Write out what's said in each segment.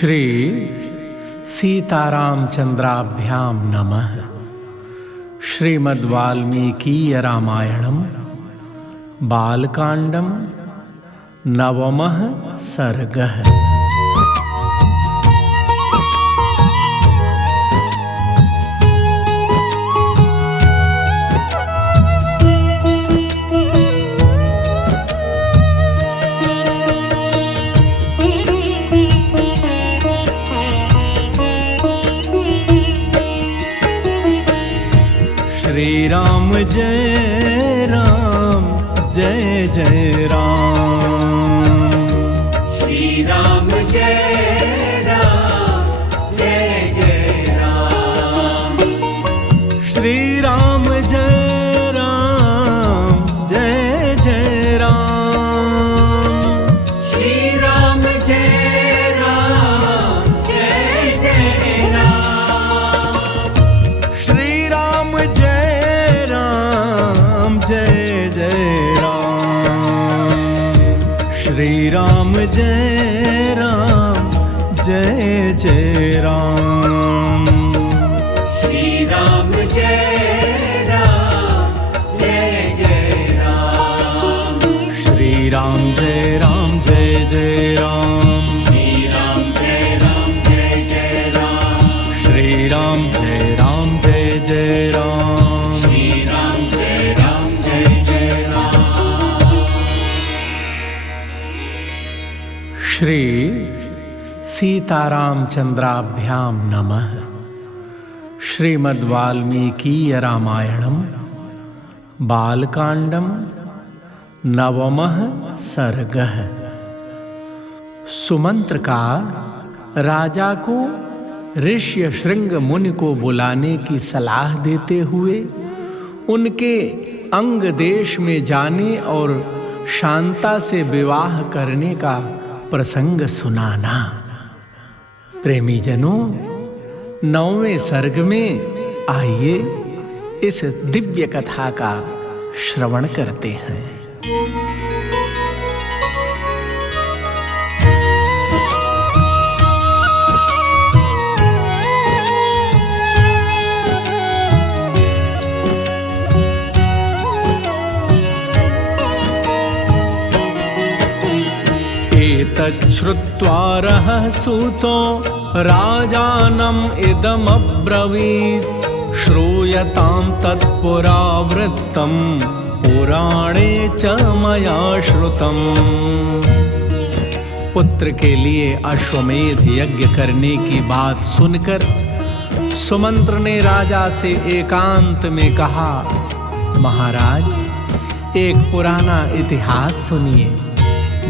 श्री सीतारामचंद्राभ्याम नमः। श्रीमद्वाल्मीकीय रामायणम बालकांडम नवमः सर्गः। श्री राम जय राम जय जय राम। श्री राम जय राम जय जय राम। श्री राम जय राम जय जय राम। श्री राम जय राम जय जय राम। श्री राम जय राम जय जय राम। श्री राम जय राम जय जय राम। श्री राम जय राम जय जय राम। श्री राम जय राम जय जय राम। श्री राम जय राम जय जय राम। श्री राम जय राम जय जय राम। श्री राम जय राम जय जय राम। श्री सीतारामचंद्राभ्याम नमः। श्रीमद्वाल्मीकीय रामायणम बालकांडम नवमः सर्गः। सुमंत्र का राजा को ऋष्यशृंग मुनि को बुलाने की सलाह देते हुए उनके अंग देश में जाने और शांता से विवाह करने का प्रसंग सुनाना। प्रेमी जनों, नौवें सर्ग में आइए इस दिव्य कथा का श्रवण करते हैं। एतच्छ्रुत्वा रहसूतो राजानम् इदमब्रवीत्। श्रूयतां तत्पुरा वृत्तं पुराणे च मया श्रुतम्। पुत्र के लिए अश्वमेध यज्ञ करने की बात सुनकर सुमंत्र ने राजा से एकांत में कहा, महाराज, एक पुराना इतिहास सुनिए।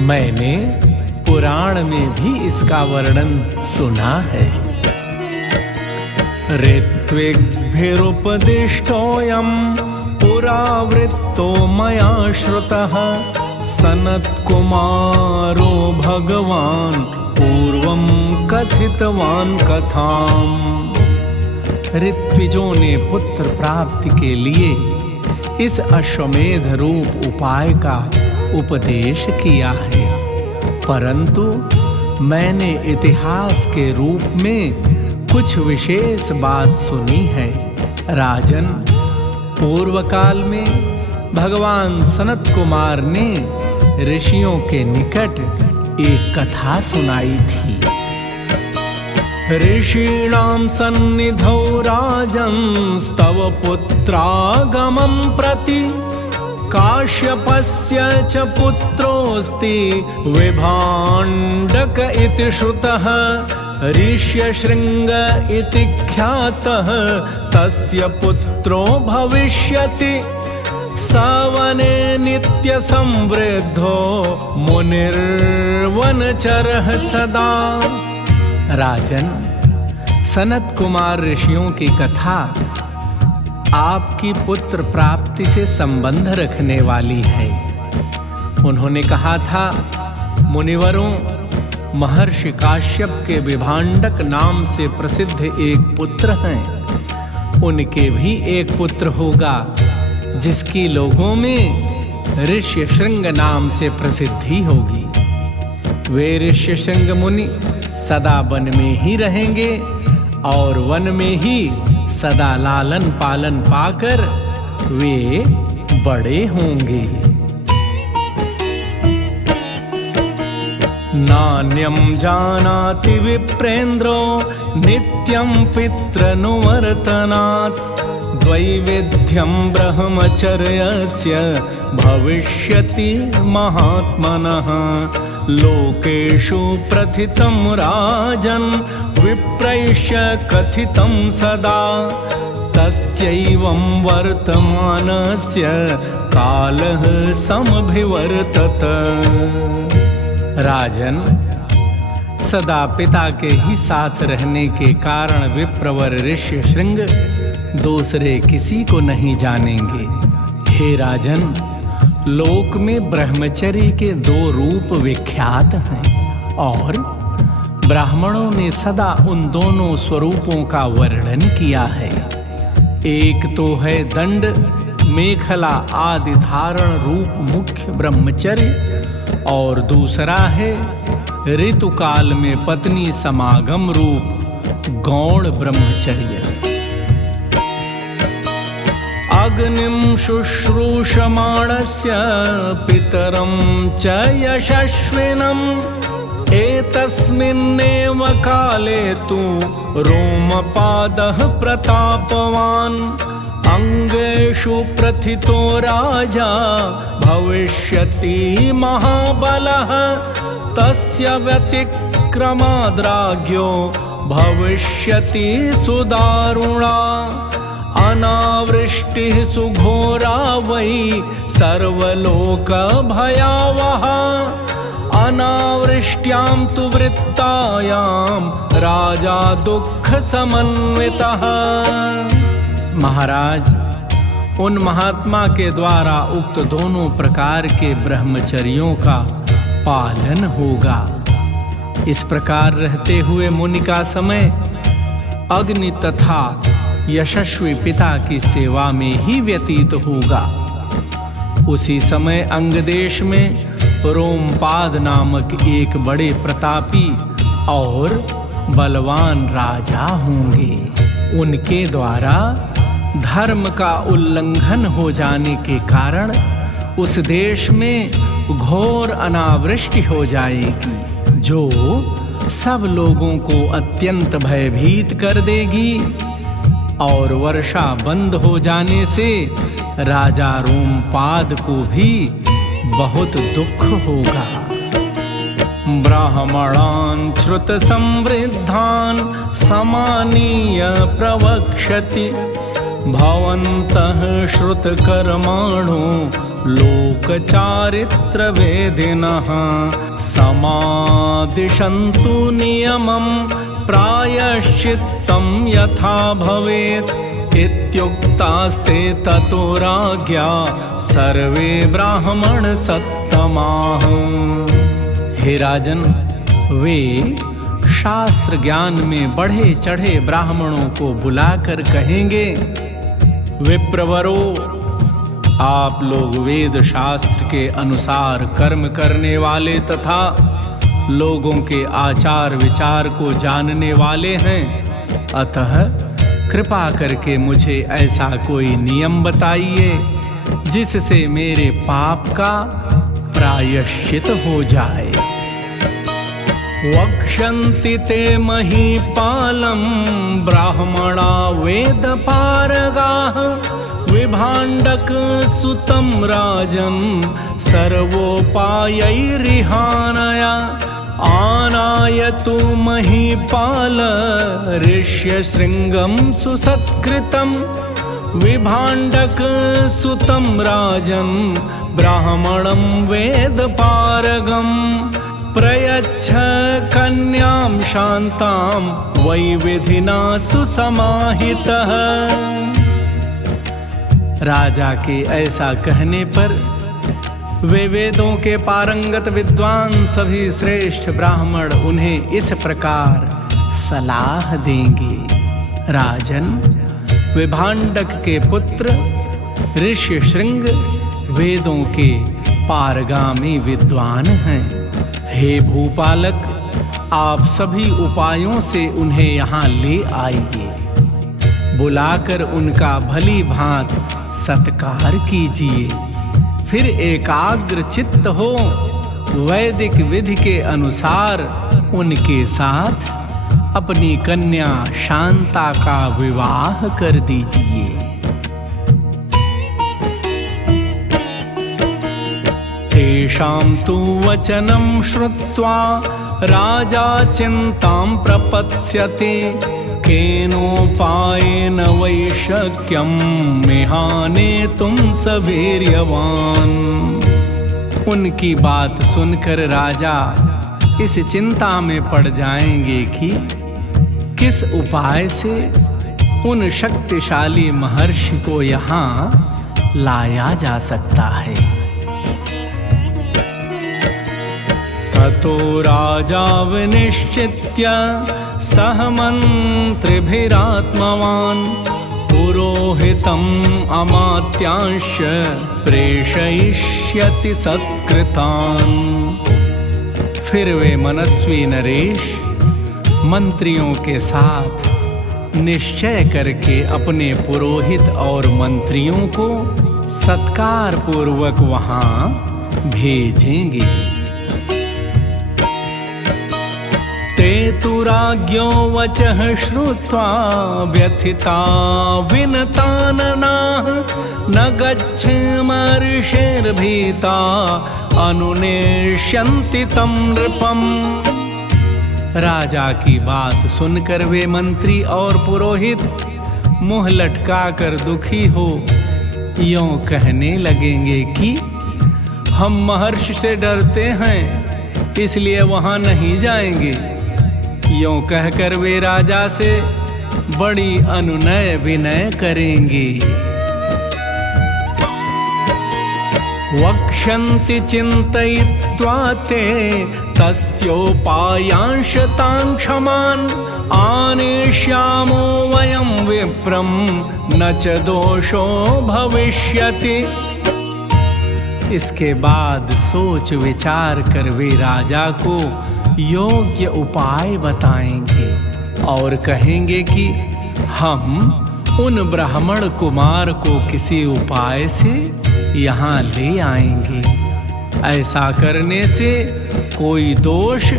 मैंने पुराण में भी इसका वर्णन सुना है। ऋत्विग्भिरुपदिष्टोऽयं पुरावृत्तो मया श्रुतः। सनत्कुमारो भगवान् पूर्वं कथितवान् कथाम्। ऋत्विजों ने पुत्र प्राप्ति के लिए इस अश्वमेध रूप उपाय का उपदेश किया है, परंतु मैंने इतिहास के रूप में कुछ विशेष बात सुनी है। राजन, पूर्व काल में भगवान सनत कुमार ने ऋषियों के निकट एक कथा सुनाई थी। ऋषीणां सन्निधौ राजन्स्तव पुत्रागमं प्रति। काश्यपस्य च पुत्रोऽस्ति विभाण्डक इति श्रुतः। ऋष्यशृंग इति ख्यातः तस्य पुत्रो भविष्यति। स वने नित्यसंवृद्धो मुनिर्वनचरः सदा। राजन, सनत कुमार ऋषियों की कथा आपकी पुत्र प्राप्ति से संबंध रखने वाली है। उन्होंने कहा था, मुनिवरों, महर्षि काश्यप के विभाण्डक नाम से प्रसिद्ध एक पुत्र हैं। उनके भी एक पुत्र होगा जिसकी लोगों में ऋष्यशृंग नाम से प्रसिद्धि होगी। वे ऋष्यशृंग मुनि सदा वन में ही रहेंगे और वन में ही सदा लालन पालन पाकर वे बड़े होंगे। नान्यं जानाति विप्रेन्द्रो नित्यं पितृनुवर्तनात् द्वैविध्यं ब्रह्मचर्यस्य भविष्यति महात्मनः। लोकेषु प्रथितं राजन् विप्रैष्य कथितं सदा तस्यैवं वर्तमानस्य कालः समभिवर्तत। राजन, सदा पिता के ही साथ रहने के कारण विप्रवर ऋष्य शृंग दूसरे किसी को नहीं जानेंगे। हे राजन, लोक में ब्रह्मचर्य के 2 रूप विख्यात हैं और ब्राह्मणों ने सदा उन दोनों स्वरूपों का वर्णन किया है। एक तो है दंड मेखला आदि धारण रूप मुख्य ब्रह्मचर्य और दूसरा है ऋतुकाल में पत्नी समागम रूप गौण ब्रह्मचर्य। अग्निं शुश्रूषमाणस्य पितरं च यशस्विनम् एतस्मिन्नेव काले तु रोमपादः प्रतापवान् अंगेषु प्रथितो राजा भविष्यति महाबलः तस्य व्यतिक्रमाद्राज्ञो भविष्यति सुदारुणा अनावृष्टिः सुघोरा वै सर्वलोक भयावहा अनावृष्ट्यां तु वृत्तायां राजा दुःख समन्वितः। महाराज, उन महात्मा के द्वारा उक्त दोनों प्रकार के ब्रह्मचर्यों का पालन होगा। इस प्रकार रहते हुए मुनि का समय अग्नि तथा यशस्वी पिता की सेवा में ही व्यतीत होगा। उसी समय अंग देश में रोमपाद नामक एक बड़े प्रतापी और बलवान राजा होंगे। उनके द्वारा धर्म का उल्लंघन हो जाने के कारण उस देश में घोर अनावृष्टि हो जाएगी, जो सब लोगों को अत्यंत भयभीत कर देगी और वर्षा बंद हो जाने से राजा रोमपाद को भी बहुत दुख होगा। ब्राह्मणान् श्रुत संवृद्धान् समानीय प्रवक्षति भवन्तः श्रुतकर्माणो लोकचारित्रवेदिनः समादिशन्तु नियमं प्रायश्चित्तं यथा भवेत् इत्युक्तास्ते ततो राज्ञा सर्वे ब्राह्मण सत्तमाः। हे राजन, वे शास्त्र ज्ञान में बढ़े चढ़े ब्राह्मणों को बुलाकर कहेंगे, विप्रवरो, आप लोग वेद शास्त्र के अनुसार कर्म करने वाले तथा लोगों के आचार विचार को जानने वाले हैं, अतः कृपा करके मुझे ऐसा कोई नियम बताइए जिससे मेरे पाप का प्रायश्चित हो जाए। वक्ष्यन्ति ते महीपालं ब्राह्मणा वेदपारगाः विभाण्डक सुतं राजन् सर्वोपायैरिहानया आनायतु महीपाल ऋष्यशृङ्गं सुसत्कृतं विभाण्डक सुतं राजन् ब्राह्मणं वेदपारगम् प्रयच्छ कन्यां शान्तां वैविधिना सुसमाहितः। राजा के ऐसा कहने पर वे वेदों के पारंगत विद्वान सभी श्रेष्ठ ब्राह्मण उन्हें इस प्रकार सलाह देंगे, राजन, विभाण्डक के पुत्र ऋष्यशृंग वेदों के पारगामी विद्वान हैं। हे भूपालक, आप सभी उपायों से उन्हें यहाँ ले आइए। बुलाकर उनका भली भांत सत्कार कीजिए। फिर एकाग्र चित्त हो वैदिक विधि के अनुसार उनके साथ अपनी कन्या शांता का विवाह कर दीजिए। तेषां तु वचनं श्रुत्वा राजा चिन्तां प्रपत्स्यते। केनोपायेन वै शक्यं मिहानेतुं सवीर्यवान्। उनकी बात सुनकर राजा इस चिंता में पड़ जाएंगे कि किस उपाय से उन शक्तिशाली महर्षि को यहाँ लाया जा सकता है। ततो राजा विनिश्चित्य सह मंत्रिभिरात्मवान् पुरोहितम् अमात्यांश प्रेषयिष्यति सत्कृतान्। फिर वे मनस्वी नरेश मंत्रियों के साथ निश्चय करके अपने पुरोहित और मंत्रियों को सत्कार पूर्वक वहां भेजेंगे। ते तु राज्ञो वचः श्रुत्वा व्यथिता विनताननाः न गच्छेमर्षिर्भीता अनुनेष्यन्ति तं नृपम्। राजा की बात सुनकर वे मंत्री और पुरोहित मुंह लटकाकर दुखी हो यों कहने लगेंगे कि हम महर्षि से डरते हैं, इसलिए वहां नहीं जाएंगे। यों कहकर वे राजा से बड़ी अनुनय विनय करेंगे। वक्ष्यन्ति चिन्तयित्वा ते तस्योपायांश तान् क्षमान् आनेष्यामो वयं विप्रं न च दोषो भविष्यति। इसके बाद सोच विचार कर वे राजा को योग्य उपाय बताएंगे और कहेंगे कि हम उन ब्राह्मण कुमार को किसी उपाय से यहाँ ले आएंगे। ऐसा करने से कोई दोष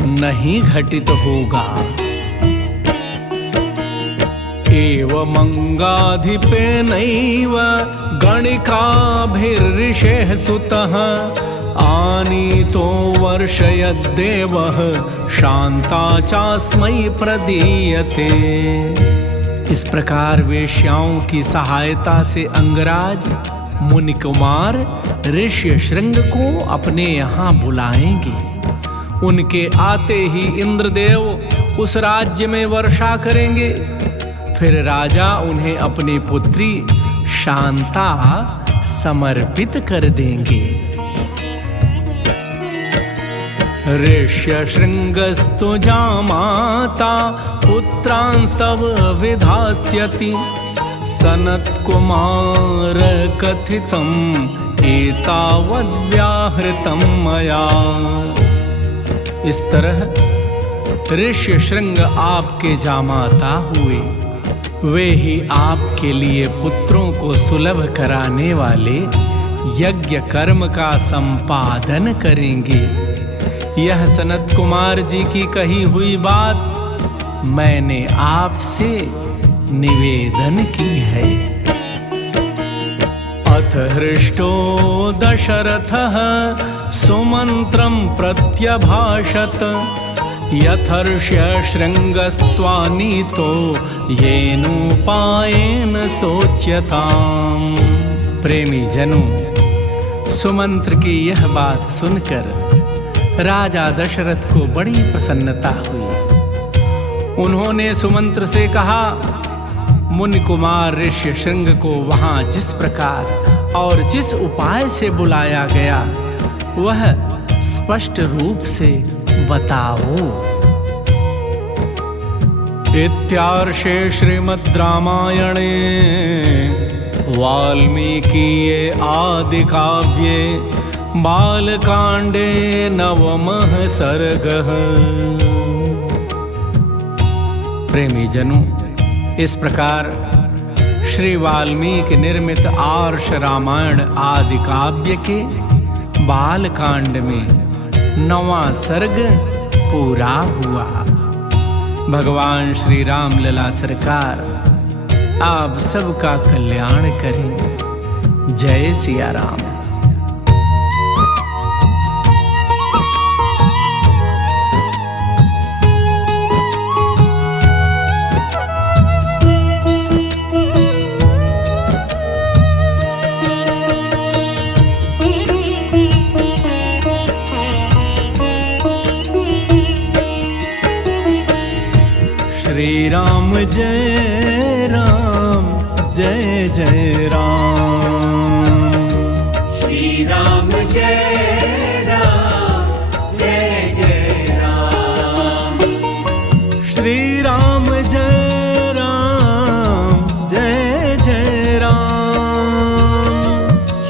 नहीं घटित होगा। एवमंगाधिपेनैव गणिकाभिर्षेः सुतः आनीतो वर्षयद्देवः शांता चास्मै प्रदीयते। इस प्रकार वेश्याओं की सहायता से अंगराज मुनि कुमार ऋष्य श्रृंग को अपने यहाँ बुलाएंगे। उनके आते ही इंद्रदेव उस राज्य में वर्षा करेंगे। फिर राजा उन्हें अपनी पुत्री शांता समर्पित कर देंगे। ऋष्य श्रृंगस्तु जामाता पुत्रांस्तव विधास्यति सनत्कुमार कथितम् एतावद्व्याहृतं मया। इस तरह ऋष्य श्रृंग आपके जामाता हुए। वे ही आपके लिए पुत्रों को सुलभ कराने वाले यज्ञ कर्म का संपादन करेंगे। यह सनत कुमार जी की कही हुई बात मैंने आपसे निवेदन की है। अथ हृष्टो दशरथः सुमंत्रं प्रत्यभाषत यथर्ष्य शृंगस्त्वानीतो येनोपायेन सोच्यताम्। प्रेमी जनों, सुमंत्र की यह बात सुनकर राजा दशरथ को बड़ी प्रसन्नता हुई। उन्होंने सुमंत्र से कहा, मुनि कुमार ऋष्य श्रृंग को वहां जिस प्रकार और जिस उपाय से बुलाया गया वह स्पष्ट रूप से बताओ। इत्यार्षे श्रीमद् रामायणे वाल्मीकीये आदिकाव्ये बालकांडे नवमः सर्गः। प्रेमी जनों, इस प्रकार श्री वाल्मीकि निर्मित आर्ष रामायण आदि काव्य के बालकांड में 9वां सर्ग पूरा हुआ। भगवान श्री राम लला सरकार आप सबका कल्याण करें। जय सिया राम। श्री राम जय राम जय जय राम। श्री राम जय राम जय जय राम। श्री राम जय राम जय जय राम।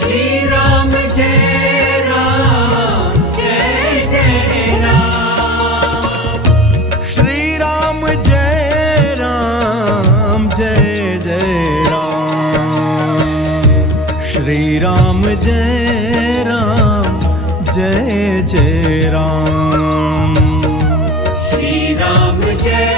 श्री राम जय राम जय जय राम। श्री राम जय राम जय जय राम। श्री राम जय राम जय जय राम। श्री राम जय